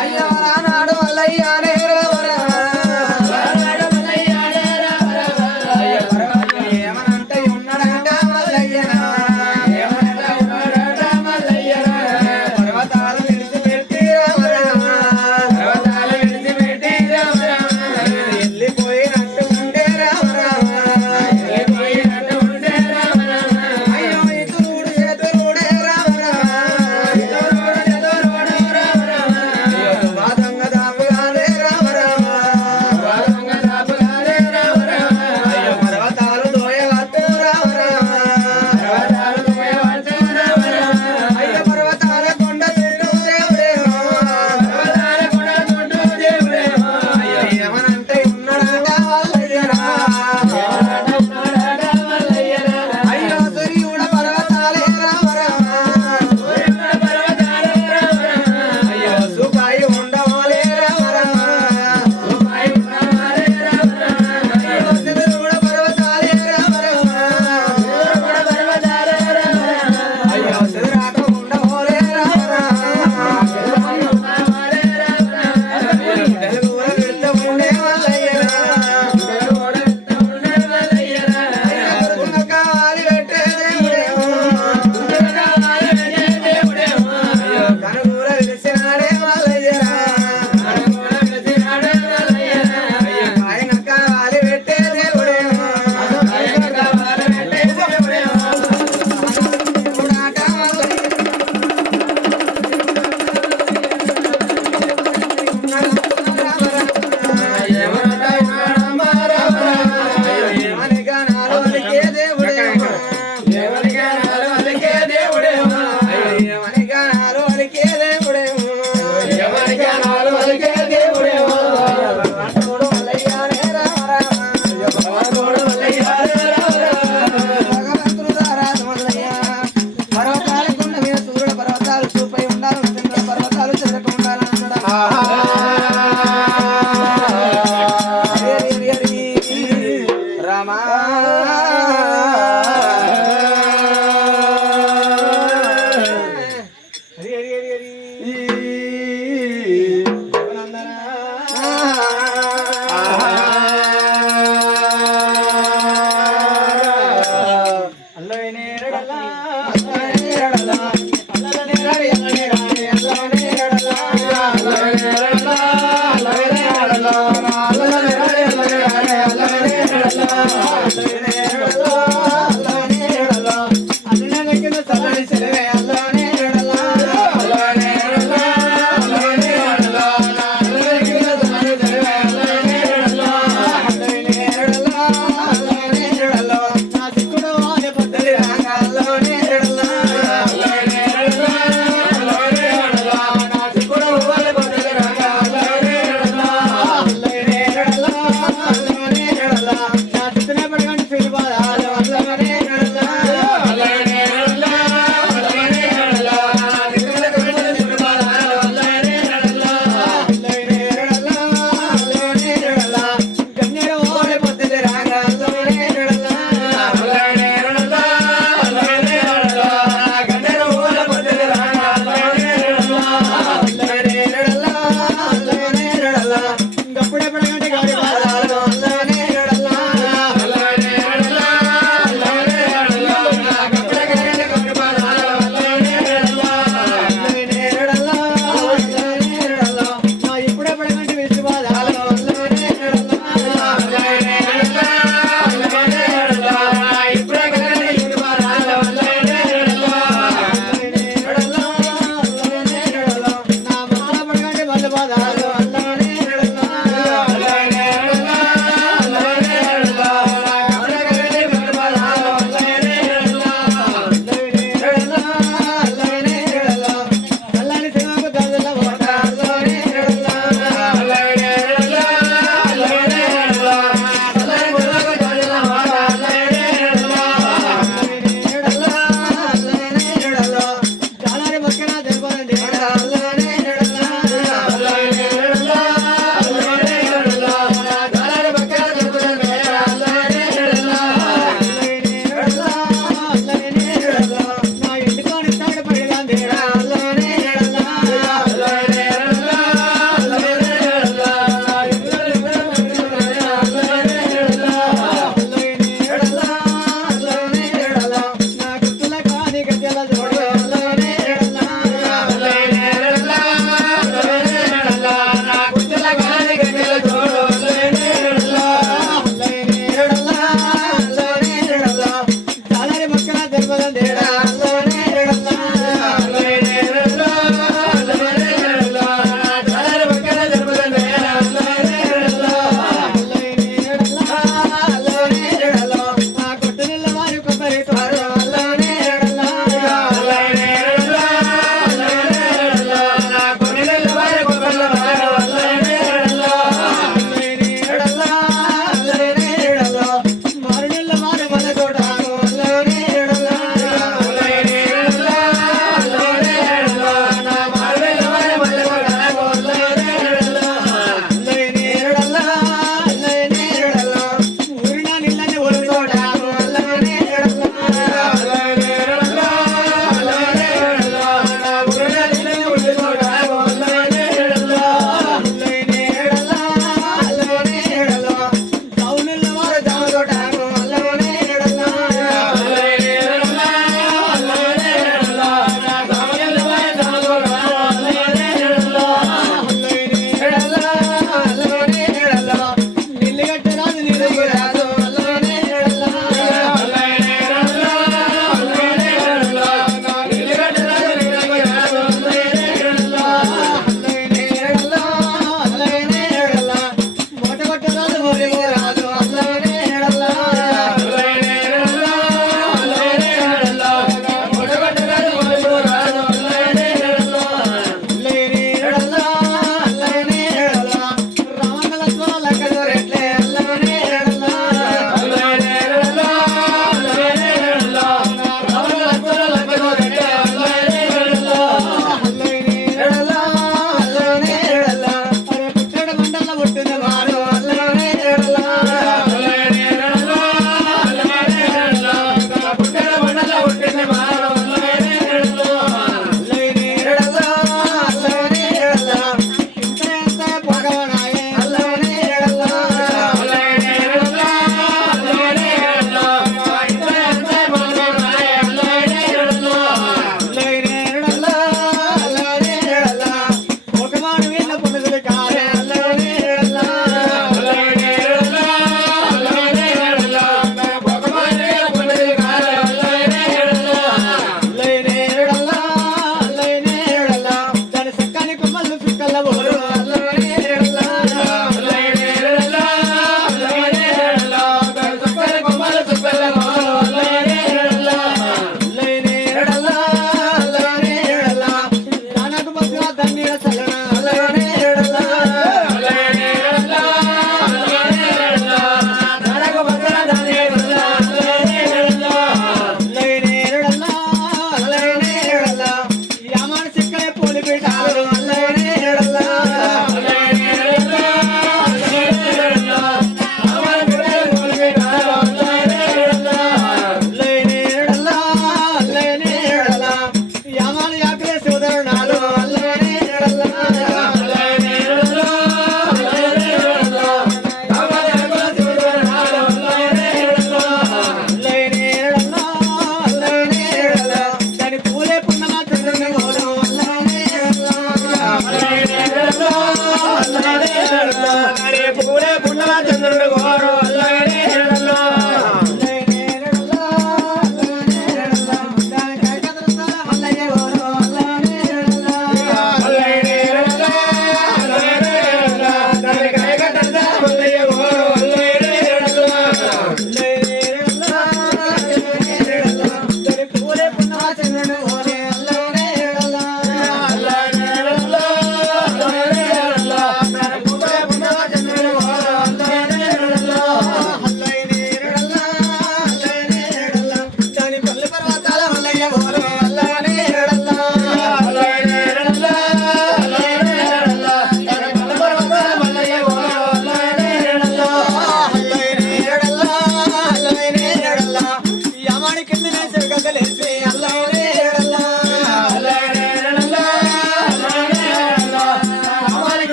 అయ్యో నాడు వల్లయ్యానే రామ రామ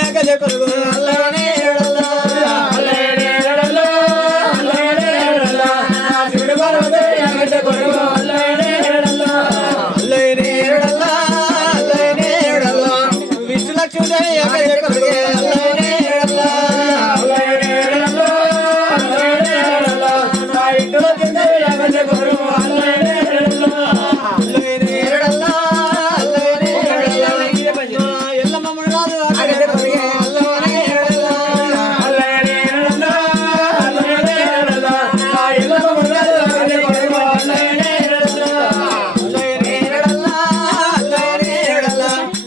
ఏకజ కొలుగు అల్లనే ఎడల అల్లనే ఎడల అల్లనే ఎడల శివుడు పార్వతి ఏకజ కొలుగు అల్లనే ఎడల అల్లనే ఎడల అల్లనే ఎడల విష్ణు లక్ష్మి ఏకజ కొలుగు అల్లనే ఎడల అల్లనే ఎడల అల్లనే ఎడల నా ఇంట్లో కింద ఏకజ కొలుగు అల్లనే ఎడల అల్లనే ఎడల అల్లనే ఎడల ఎల్లమ్మ మురాదు ఏకజ కొలుగు అల్లనే ఎడల అల్లనే ఎడల అల్లనే ఎడల నా ఎల్లమ్మ మురాదు ఏకజ కొలుగు అల్లనే ఎడల అల్లనే ఎడల అల్లనే ఎడల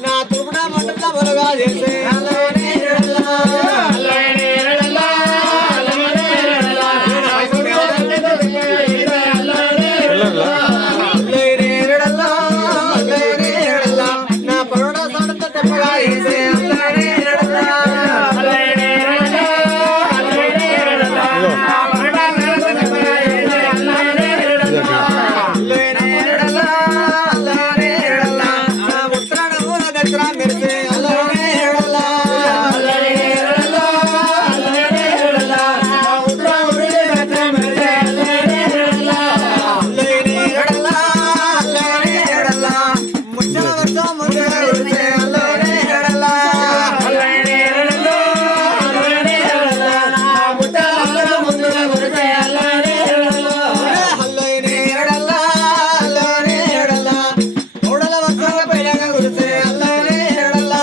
నా తురుపున మంటల బలగా చేసే అల్లనే ఎడల అల్లనే ఎడల అల్లనే ఎడల నా సుడిగా అల్లనే ఎడల అల్లనే ఎడల అల్లనే ఎడల నా పరుడ సడత తెప్పగా చేసే అల్లనే ఎడల అల్లనే ఎడల అల్లనే ఎడల నా పరుడ సడత తెప్పగా చేసే అల్లనే ఎడల అల్లనే ఎడల అల్లనే ఎడల నా ఉత్తరాన ఊర దక్షిణ మెరిసే అల్లనే ఎడల అల్లనే ఎడల అల్లనే ఎడల నా ఉత్తరాన ఊర దక్షిణ మెరిసే అల్లనే ఎడల అల్లనే ఎడల అల్లనే ఎడల ముచ్చల వర్షం ముందుగా కురిసే అల్లనే ఎడల అల్లనే ఎడల అల్లనే ఎడల నా ముచ్చల వర్షం ముందుగా కురిసే అల్లనే ఎడల అల్లనే ఎడల అల్లనే ఎడల ఓడల వర్షం పైనగా కురిసే అల్లనే ఎడల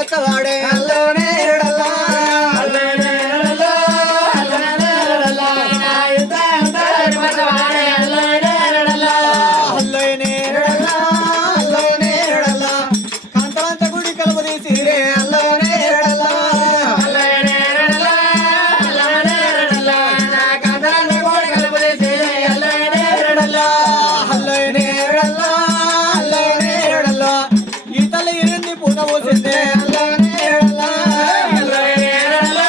వచ్చవాడే అల్లనే ఎడల్లా అల్లనే ఎడల్లా అల్లనే ఎడల్లా నా యుద్ధ వచ్చవాడే అల్లనే ఎడల్లా అల్లనే ఎడల్లా అల్లనే ఎడల్లా కాంతవంత గుడి కలుపు తీసిరే అల్లనే ఎడల్లా అల్లనే ఎడల్లా అల్లనే ఎడల్లా నా కాంతవంత గుడి కలుపు తీసిరే అల్లనే ఎడల్లా అల్లనే ఎడల్లా అల్లనే ఎడల్లా ఈ తల్లి ఇరింది పూత పోసిందే అల్లనే ఎడల్లా అల్లనే ఎడల్లా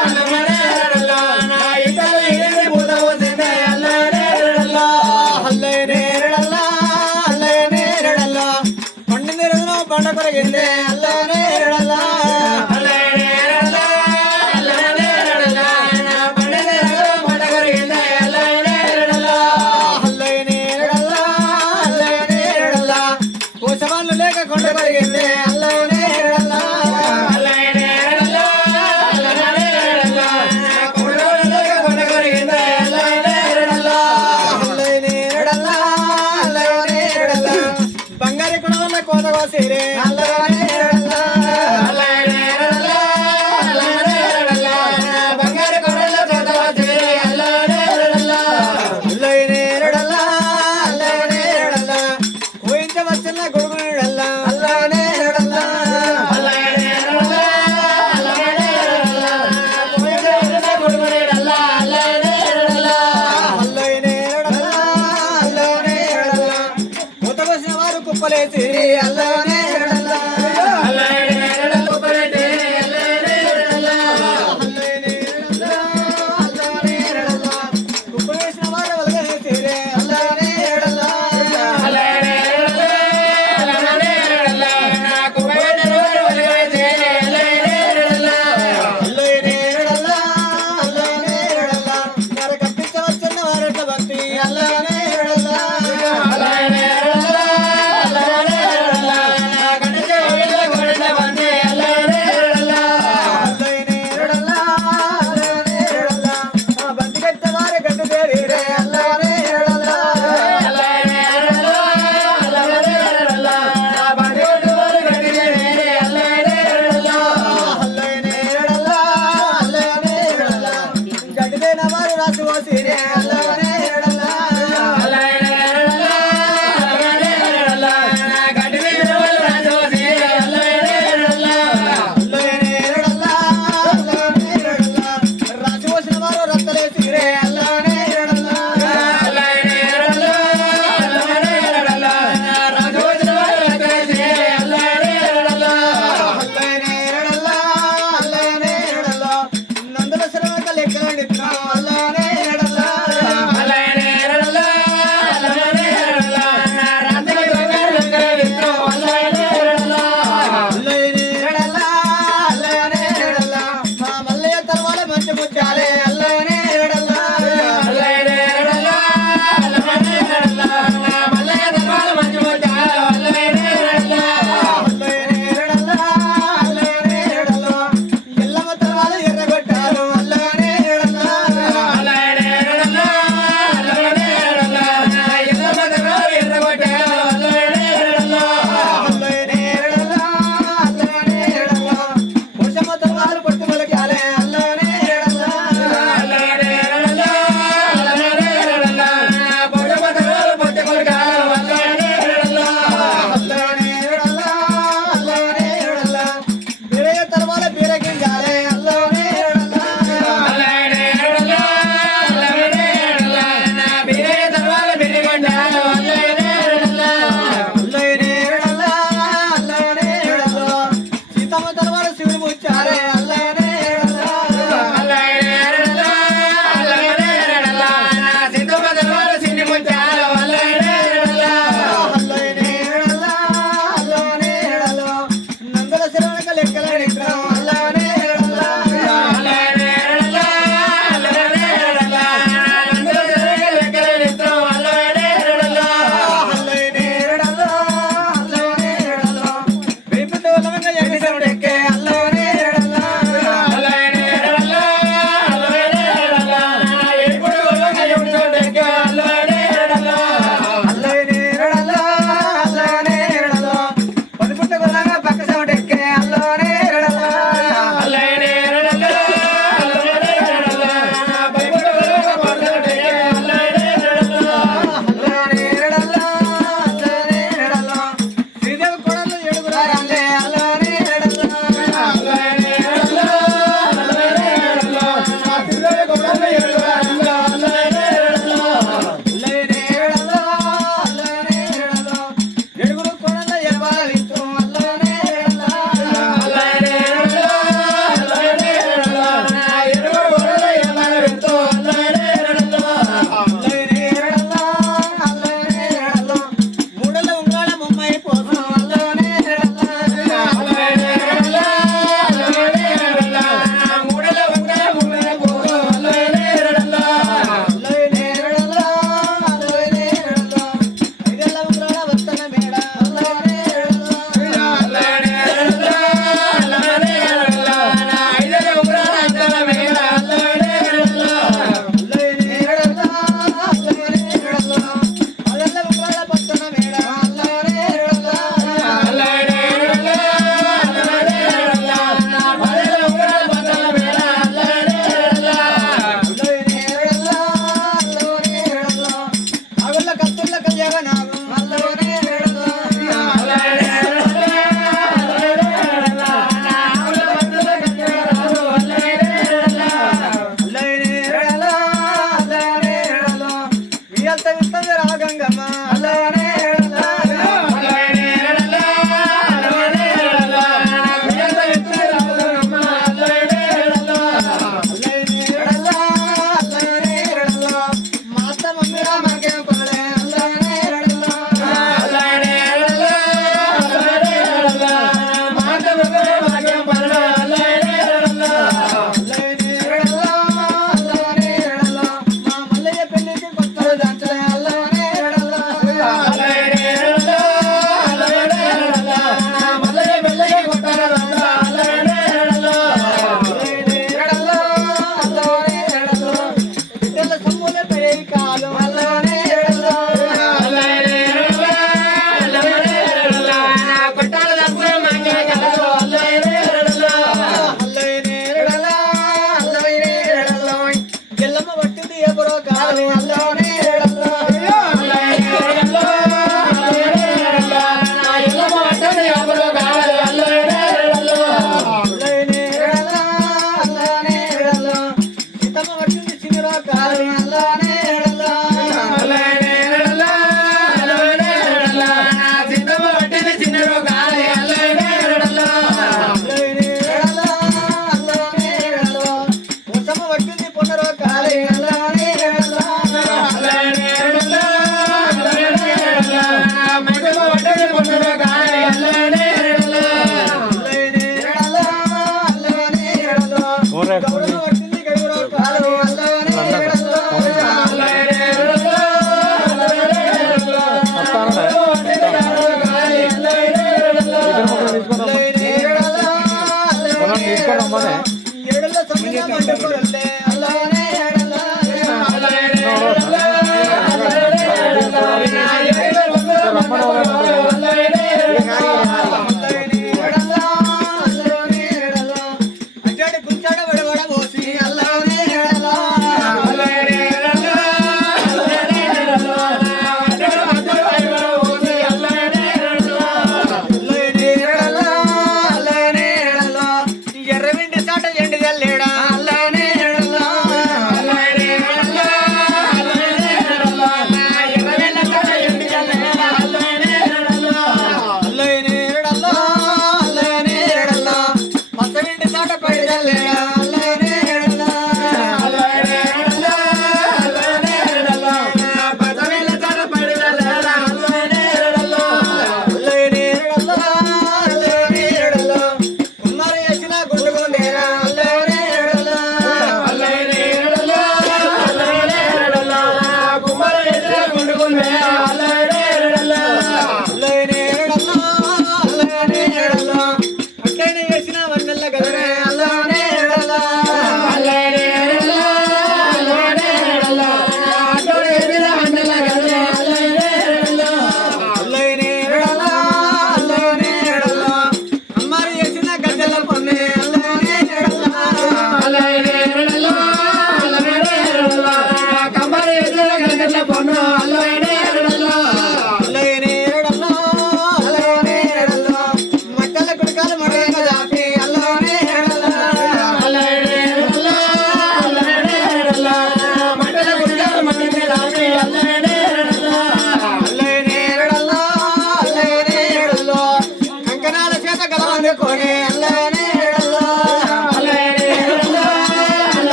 అల్లనే ఎడల్లా నా ఈ తల్లి ఇరింది పూత పోసిందే అల్లనే ఎడల్లా అల్లనే ఎడల్లా అల్లనే ఎడల్లా పండింది రోజున పండ కొరిగిందే అల్లనే ఎడల్లా అల్లనే ఎడల్లా అల్లనే ఎడల్లా నా పండింది రోజున పండ కొరిగిందే అల్లనే ఎడల్లా అల్లనే ఎడల్లా అల్లనే ఎడల్లా కోసవాళ్ళు లేక కొండ కొరిగిందే అల్లనే ఎడల్లా అల్లనే ఎడల్లా అల్లనే ఎడల్లా నా కోసవాళ్ళు లేక కొండ కొరిగిందే అల్లనే ఎడల్లా అల్లనే ఎడల్లా అల్లనే ఎడల్లా బంగారు కుణాల కోత కోసిరే అల్లనే ఎడల్లా అల్లనే ఎడల్లా అల్లనే ఎడల్లా బంగారు కుణాల కోత కోసిరే అల్లనే ఎడల్లా అల్లనే ఎడల్లా అల్లనే ఎడల్లా ఊహించవచ్చిన గొడుగులు ఎడల్లా అల్లనే ఎడల్లా అల్లనే ఎడల్లా అల్లనే ఎడల్లా ఊహించవచ్చిన గొడుగులు ఎడల్లా అల్లనే ఎడల్లా అల్లనే ఎడల్లా అల్లనే ఎడల్లా కొత్త వచ్చిన వారు కుప్పలేసి అల్లనే ఎడల్లా అల్లనే ఎడల్లా కుప్పలేసి అల్లనే ఎడల్లా అల్లనే ఎడల్లా అల్లనే ఎడల్లా కుప్పలేసిన వారు వదిలేసి అల్లనే ఎడల్లా అల్లనే ఎడల్లా అల్లనే ఎడల్లా నా కుప్పలేసిన వారు వదిలేసి అల్లనే ఎడల్లా అల్లనే ఎడల్లా అల్లనే ఎడల్లా నర కప్పించవచ్చిన వారట్ల భక్తి అల్లనే ఎడల్లా అల్లనే ఎడల్లా అల్లనే ఎడల్లా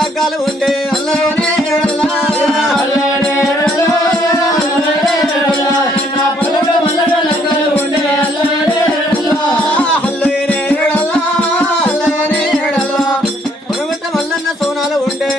లగ్గాలు ఉండే సోనాలు ఉండే